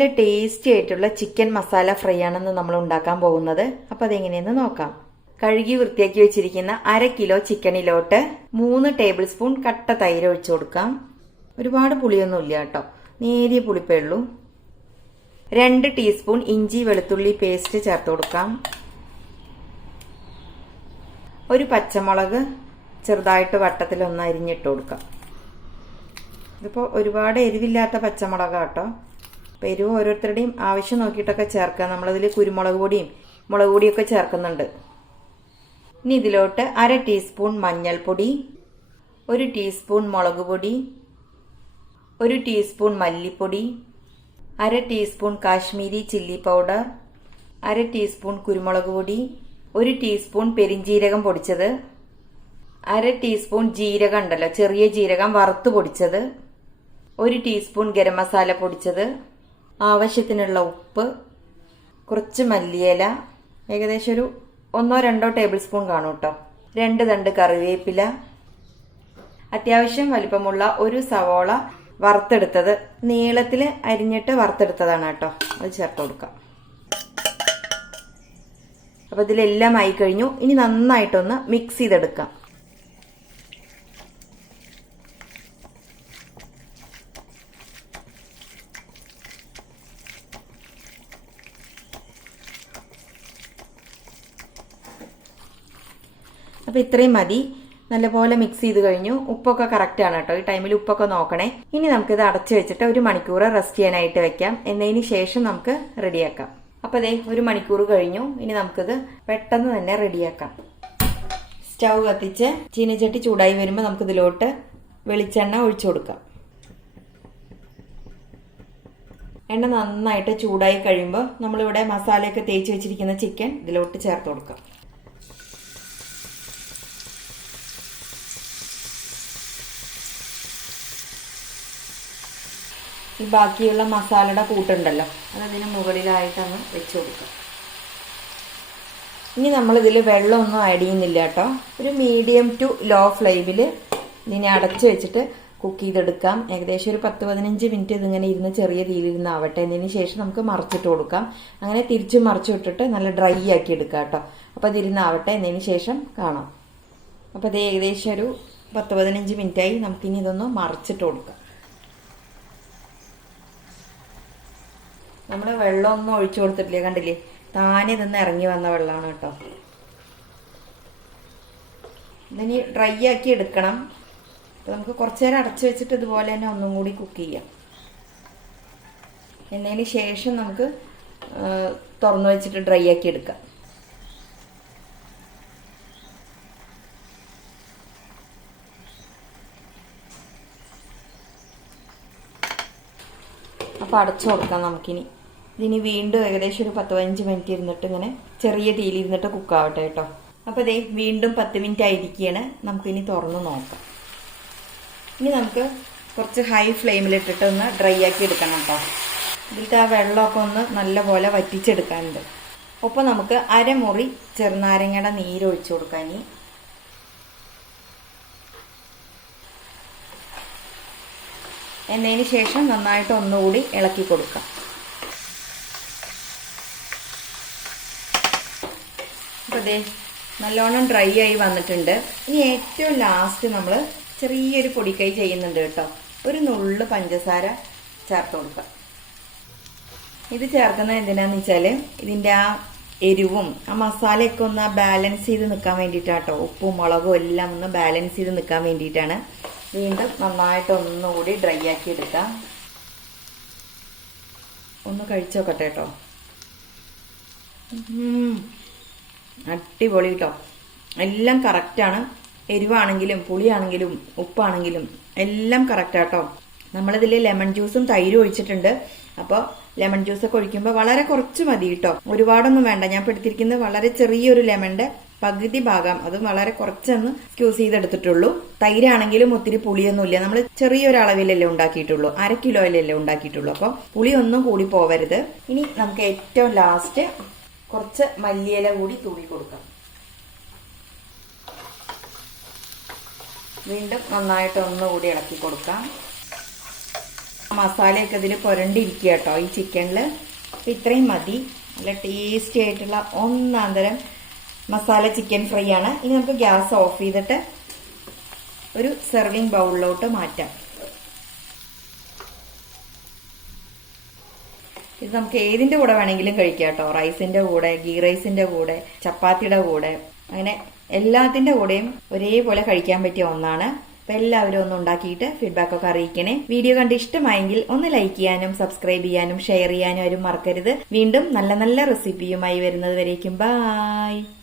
നല്ല ടേസ്റ്റി ആയിട്ടുള്ള chicken masala fry ആണെന്ന് നമ്മൾ ഉണ്ടാക്കാൻ പോകുന്നത്. അപ്പോൾ അതെങ്ങനെയെന്ന് നോക്കാം. കഴുകി വൃത്തിയാക്കി വെച്ചിരിക്കുന്ന 1/2 കിലോ ചിക്കനിലോട്ട് 3 ടേബിൾ സ്പൂൺ കട്ട തൈര് ഒഴിച്ചു കൊടുക്കാം. ഒരുപാട് പുളിയൊന്നും ഇല്ല കേട്ടോ, നേരിയ പുളിപ്പേ ഉള്ളൂ. 2 ടീസ്പൂൺ ഇഞ്ചി വെളുത്തുള്ളി പേസ്റ്റ് ചേർത്ത് കൊടുക്കാം. ഒരു പച്ചമുളക് ചെറുതായിട്ട് വട്ടത്തിൽ ഒന്ന് അരിഞ്ഞിട്ട് കൊടുക്കാം. ഇതിപ്പോൾ ഒരുപാട് എരിവില്ലാത്ത പച്ചമുളകാട്ടോ. അപ്പോൾ എരിവ് ഓരോരുത്തരുടെയും ആവശ്യം നോക്കിയിട്ടൊക്കെ ചേർക്കുക. നമ്മളതിൽ കുരുമുളക് പൊടിയും മുളക് പൊടിയൊക്കെ ചേർക്കുന്നുണ്ട്. ഇനി ഇതിലോട്ട് 1/2 ടീസ്പൂൺ മഞ്ഞൾപ്പൊടി, 1 ടീസ്പൂൺ മുളക് പൊടി, 1 ടീസ്പൂൺ മല്ലിപ്പൊടി, 1/2 teaspoon Kashmiri chilli powder, 1/2 teaspoon കുരുമുളക് പൊടി, 1 ടീസ്പൂൺ പെരിഞ്ജീരകം പൊടിച്ചത്, 1/2 ടീസ്പൂൺ ജീരകം ഉണ്ടല്ലോ, ചെറിയ ജീരകം വറുത്ത് പൊടിച്ചത്, 1 ടീസ്പൂൺ ഗരം മസാല പൊടിച്ചത്, ആവശ്യത്തിനുള്ള ഉപ്പ്, കുറച്ച് മല്ലിയില, ഏകദേശം ഒരു 1-2 ടേബിൾ സ്പൂൺ കാണും കേട്ടോ, 2 തണ്ട് കറിവേപ്പില, അത്യാവശ്യം വലിപ്പമുള്ള ഒരു സവോള വറുത്തെടുത്തത്, നീളത്തിൽ അരിഞ്ഞിട്ട് വറുത്തെടുത്തതാണ് കേട്ടോ, അത് ചേർത്ത് കൊടുക്കാം. അപ്പോൾ ഇതിലെല്ലാം ആയി കഴിഞ്ഞു. ഇനി നന്നായിട്ടൊന്ന് മിക്സ് ചെയ്തെടുക്കാം. അപ്പോൾ ഇത്രയും മതി. നല്ലപോലെ മിക്സ് ചെയ്ത് കഴിഞ്ഞു. ഉപ്പൊക്കെ കറക്റ്റ് ആണ് കേട്ടോ, ഈ ടൈമിൽ ഉപ്പൊക്കെ നോക്കണേ. ഇനി നമുക്കിത് അടച്ചു വെച്ചിട്ട് 1 മണിക്കൂർ റെസ്റ്റ് ചെയ്യാനായിട്ട് വെക്കാം. എന്നതിന് ശേഷം നമുക്ക് റെഡിയാക്കാം. അപ്പോൾ അതേ 1 മണിക്കൂർ കഴിഞ്ഞു. ഇനി നമുക്കിത് പെട്ടെന്ന് തന്നെ റെഡിയാക്കാം. സ്റ്റൗ കത്തിച്ച് ചീനച്ചട്ടി ചൂടായി വരുമ്പോൾ നമുക്കിതിലോട്ട് വെളിച്ചെണ്ണ ഒഴിച്ചു കൊടുക്കാം. എണ്ണ നന്നായിട്ട് ചൂടായി കഴിയുമ്പോൾ നമ്മളിവിടെ മസാലയൊക്കെ തേച്ച് വെച്ചിരിക്കുന്ന ചിക്കൻ ഇതിലോട്ട് ചേർത്ത് കൊടുക്കാം. ഈ ബാക്കിയുള്ള മസാലയുടെ കൂട്ടുണ്ടല്ലോ, അതതിന് മുകളിലായിട്ടൊന്ന് വെച്ച് കൊടുക്കാം. ഇനി നമ്മളിതിൽ വെള്ളമൊന്നും ആഡ് ചെയ്യുന്നില്ല കേട്ടോ. ഒരു മീഡിയം ടു ലോ ഫ്ലെയിമിൽ ഇതിനെ അടച്ചു വെച്ചിട്ട് കുക്ക് ചെയ്തെടുക്കാം. ഏകദേശം ഒരു 10-15 മിനിറ്റ് ഇതിങ്ങനെ ഇരുന്ന് ചെറിയ തീയിലിരുന്ന് ആവട്ടെ. എന്നതിന് ശേഷം നമുക്ക് മറിച്ചിട്ട് കൊടുക്കാം. അങ്ങനെ തിരിച്ചും മറിച്ചു വിട്ടിട്ട് നല്ല ഡ്രൈ ആക്കി എടുക്കാം കേട്ടോ. അപ്പോൾ അതിരുന്നാവട്ടെ, എന്നതിന് ശേഷം കാണാം. അപ്പോൾ ഇത് ഏകദേശം ഒരു 10-15 മിനിറ്റായി. നമുക്കിനി ഇതൊന്ന് മറിച്ചിട്ട് കൊടുക്കാം. നമ്മൾ വെള്ളമൊന്നും ഒഴിച്ചു കൊടുത്തിട്ടില്ലേ, കണ്ടില്ലേ, താനെ നിന്ന് ഇറങ്ങി വന്ന വെള്ളമാണ് കേട്ടോ. ഇതിനി ഡ്രൈ ആക്കി എടുക്കണം. അപ്പോൾ നമുക്ക് കുറച്ചു നേരം അടച്ചു വെച്ചിട്ട് ഇതുപോലെ തന്നെ ഒന്നും കൂടി കുക്ക് ചെയ്യാം. എന്നതിന് ശേഷം നമുക്ക് തുറന്നു വെച്ചിട്ട് ഡ്രൈ ആക്കി എടുക്കാം. അപ്പോൾ അടച്ചു കൊടുക്കാം നമുക്കിനി. ഇതിനി വീണ്ടും ഏകദേശം ഒരു 10-15 മിനിറ്റ് ഇരുന്നിട്ട് ഇങ്ങനെ ചെറിയ തീയിലിരുന്നിട്ട് കുക്കാവട്ടെ കേട്ടോ. അപ്പോൾ ഇതേ വീണ്ടും 10 മിനിറ്റ് ആയിരിക്കുകയാണ്. നമുക്കിനി തുറന്ന് നോക്കാം. ഇനി നമുക്ക് കുറച്ച് ഹൈ ഫ്ലെയിമിലിട്ടിട്ട് ഒന്ന് ഡ്രൈ ആക്കി എടുക്കണം കേട്ടോ. ഇതിലത്തെ ആ വെള്ളമൊക്കെ ഒന്ന് നല്ലപോലെ വറ്റിച്ചെടുക്കാനുണ്ട്. ഒപ്പം നമുക്ക് 1/2 മുറി ചെറുനാരങ്ങയുടെ നീര് ഒഴിച്ചു കൊടുക്കാം. ഇനി എന്നതിന് ശേഷം നന്നായിട്ട് ഒന്നുകൂടി ഇളക്കി കൊടുക്കാം. അപ്പോൾ ദേ നല്ലോണം ഡ്രൈ ആയി വന്നിട്ടുണ്ട്. ഇനി ഏറ്റവും ലാസ്റ്റ് നമ്മൾ ചെറിയൊരു പൊടിക്കൈ ചെയ്യുന്നുണ്ട് കേട്ടോ. ഒരു നുള്ളു പഞ്ചസാര ചേർത്ത് കൊടുക്കാം. ഇത് ചേർക്കുന്നത് എന്തിനാന്ന് വെച്ചാൽ ഇതിൻ്റെ ആ എരിവും ആ മസാലയൊക്കെ ഒന്ന് ബാലൻസ് ചെയ്ത് നിൽക്കാൻ വേണ്ടിയിട്ടാട്ടോ. ഉപ്പും മുളകും എല്ലാം ഒന്ന് ബാലൻസ് ചെയ്ത് നിൽക്കാൻ വേണ്ടിയിട്ടാണ്. വീണ്ടും നന്നായിട്ട് ഒന്നുകൂടി ഡ്രൈ ആക്കി എടുക്കാം. ഒന്ന് കഴിച്ചു നോക്കട്ടെ കേട്ടോ. അടിപൊളി കേട്ടോ, എല്ലാം കറക്റ്റാണ്. എരിവാണെങ്കിലും പുളിയാണെങ്കിലും ഉപ്പാണെങ്കിലും എല്ലാം കറക്റ്റാട്ടോ. നമ്മളിതിൽ ലെമൺ ജ്യൂസും തൈരും ഒഴിച്ചിട്ടുണ്ട്. അപ്പോൾ ലെമൺ ജ്യൂസൊക്കെ ഒഴിക്കുമ്പോൾ വളരെ കുറച്ച് മതി കേട്ടോ, ഒരുപാടൊന്നും വേണ്ട. ഞാൻ എടുത്തിരിക്കുന്നത് വളരെ ചെറിയൊരു ലെമണിന്റെ പകുതി ഭാഗം, അതും വളരെ കുറച്ചൊന്ന് സ്ക്യൂസ് ചെയ്തെടുത്തിട്ടുള്ളൂ. തൈരാണെങ്കിലും ഒത്തിരി പുളിയൊന്നുമില്ല. നമ്മൾ ചെറിയൊരളവിലല്ലേ ഉണ്ടാക്കിയിട്ടുള്ളൂ, 1/2 കിലോയിലല്ലേ ഉണ്ടാക്കിയിട്ടുള്ളൂ. അപ്പോൾ പുളിയൊന്നും കൂടി പോവരുത്. ഇനി നമുക്ക് ഏറ്റവും ലാസ്റ്റ് കുറച്ച് മല്ലിയില കൂടി തൂവി കൊടുക്കാം. വീണ്ടും നന്നായിട്ട് ഒന്നുകൂടി ഇളക്കി കൊടുക്കാം. മസാലയൊക്കെ ഇതിൽ പുരണ്ടിരിക്കുക കേട്ടോ ഈ ചിക്കനിൽ. അപ്പം ഇത്രയും മതി. നല്ല ടേസ്റ്റി ആയിട്ടുള്ള ഒന്നാന്തരം മസാല ചിക്കൻ ഫ്രൈ ആണ്. ഇനി നമുക്ക് ഗ്യാസ് ഓഫ് ചെയ്തിട്ട് ഒരു സെർവിങ് ബൗളിലോട്ട് മാറ്റാം. ഇത് നമുക്ക് ഏതിന്റെ കൂടെ വേണമെങ്കിലും കഴിക്കാം കേട്ടോ. റൈസിന്റെ കൂടെ, ഗീ റൈസിന്റെ കൂടെ, ചപ്പാത്തിയുടെ കൂടെ, അങ്ങനെ എല്ലാത്തിന്റെ കൂടെയും ഒരേപോലെ കഴിക്കാൻ പറ്റിയ ഒന്നാണ്. അപ്പൊ എല്ലാവരും ഒന്ന് ഉണ്ടാക്കിയിട്ട് ഫീഡ്ബാക്ക് ഒക്കെ അറിയിക്കണേ. വീഡിയോ കണ്ട് ഇഷ്ടമായെങ്കിൽ ഒന്ന് ലൈക്ക് ചെയ്യാനും സബ്സ്ക്രൈബ് ചെയ്യാനും ഷെയർ ചെയ്യാനും ആരും മറക്കരുത്. വീണ്ടും നല്ല നല്ല റെസിപ്പിയുമായി വരുന്നത് വരേക്കും ബൈ.